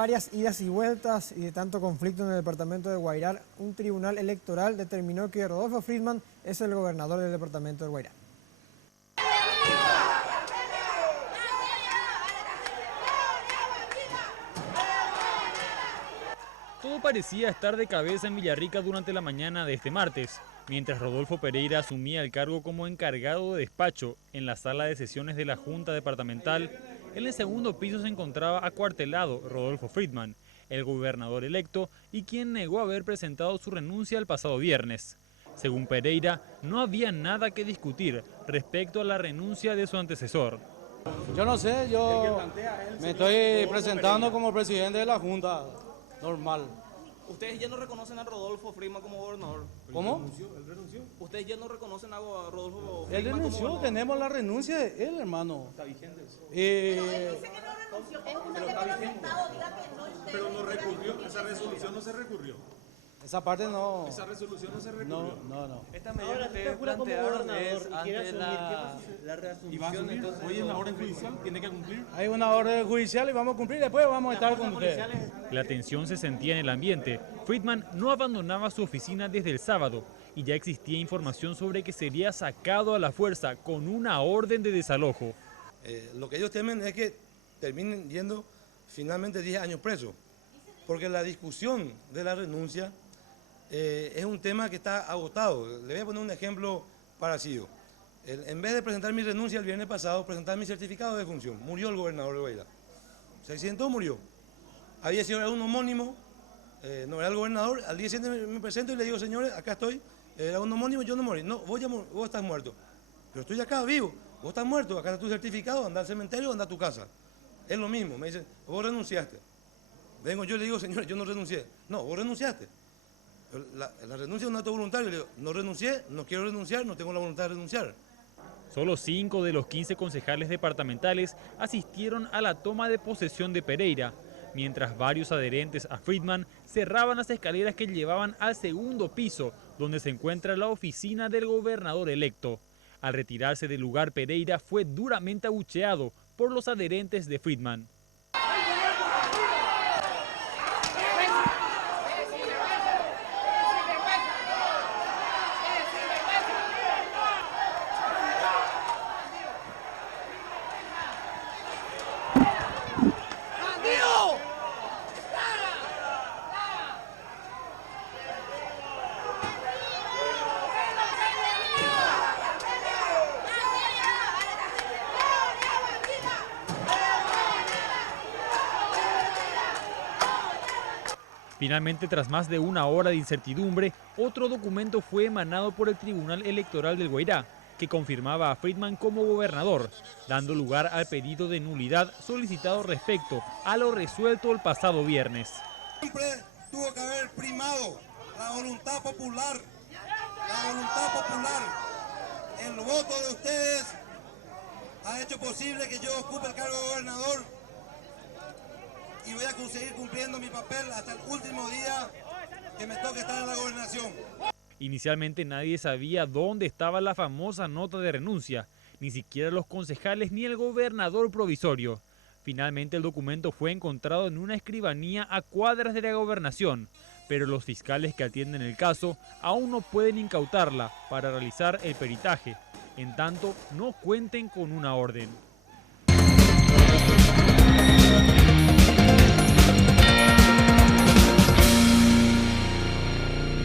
varias idas y vueltas y de tanto conflicto en el departamento de Guairá, un tribunal electoral determinó que Rodolfo Friedman es el gobernador del departamento de Guairá. Todo parecía estar de cabeza en Villarrica durante la mañana de este martes, mientras Rodolfo Pereira asumía el cargo como encargado de despacho en la sala de sesiones de la Junta Departamental. En el segundo piso se encontraba acuartelado Rodolfo Friedman, el gobernador electo y quien negó haber presentado su renuncia el pasado viernes. Según Pereira, no había nada que discutir respecto a la renuncia de su antecesor. Yo no sé, yo me estoy presentando como presidente de la Junta, normal. ¿Ustedes ya no reconocen a Rodolfo Friedman como gobernador? ¿Cómo? ¿Él renunció? ¿Ustedes ya no reconocen a Rodolfo Friedman Él renunció, como gobernador? tenemos la renuncia de él, hermano. ¿Está vigente eso? Él dice que no renunció, ¿cómo que por el Estado diga que no interviene? Pero no recurrió, esa resolución no se recurrió. Esa parte no. Esa resolución no se recurrió. No. Esta medida que ustedes plantearon es ante la reasunción. ¿Y va a asumir? Hoy en la orden judicial tiene que cumplir. Hay una orden judicial y vamos a cumplir, después vamos a estar con ustedes. La tensión se sentía en el ambiente. Friedman no abandonaba su oficina desde el sábado y ya existía información sobre que sería sacado a la fuerza con una orden de desalojo. Lo que ellos temen es que terminen yendo finalmente 10 años presos, porque la discusión de la renuncia es un tema que está agotado. Le voy a poner un ejemplo parecido. En vez de presentar mi renuncia el viernes pasado, presentar mi certificado de función. Murió el gobernador de Guairá. Se accidentó, murió. Había sido un homónimo, no era el gobernador. Al día siguiente me presento y le digo, señores, acá estoy. Era un homónimo, yo no morí. No, vos estás muerto. Pero estoy acá vivo. Vos estás muerto, acá está tu certificado, anda al cementerio, anda a tu casa. Es lo mismo. Me dicen, vos renunciaste. Vengo yo y le digo, señores, yo no renuncié. No, vos renunciaste. La renuncia es un acto voluntario. Le digo, no renuncié, no quiero renunciar, no tengo la voluntad de renunciar. Solo 5 de los 15 concejales departamentales asistieron a la toma de posesión de Pereira, mientras varios adherentes a Friedman cerraban las escaleras que llevaban al segundo piso, donde se encuentra la oficina del gobernador electo. Al retirarse del lugar, Pereira fue duramente abucheado por los adherentes de Friedman. Finalmente, tras más de una hora de incertidumbre, otro documento fue emanado por el Tribunal Electoral del Guairá, que confirmaba a Friedman como gobernador, dando lugar al pedido de nulidad solicitado respecto a lo resuelto el pasado viernes. Siempre tuvo que haber primado la voluntad popular, la voluntad popular. El voto de ustedes ha hecho posible que yo ocupe el cargo de gobernador y voy a seguir cumpliendo mi papel hasta el último día que me toque estar en la gobernación. Inicialmente nadie sabía dónde estaba la famosa nota de renuncia, ni siquiera los concejales ni el gobernador provisorio. Finalmente el documento fue encontrado en una escribanía a cuadras de la gobernación, pero los fiscales que atienden el caso aún no pueden incautarla para realizar el peritaje, en tanto no cuenten con una orden.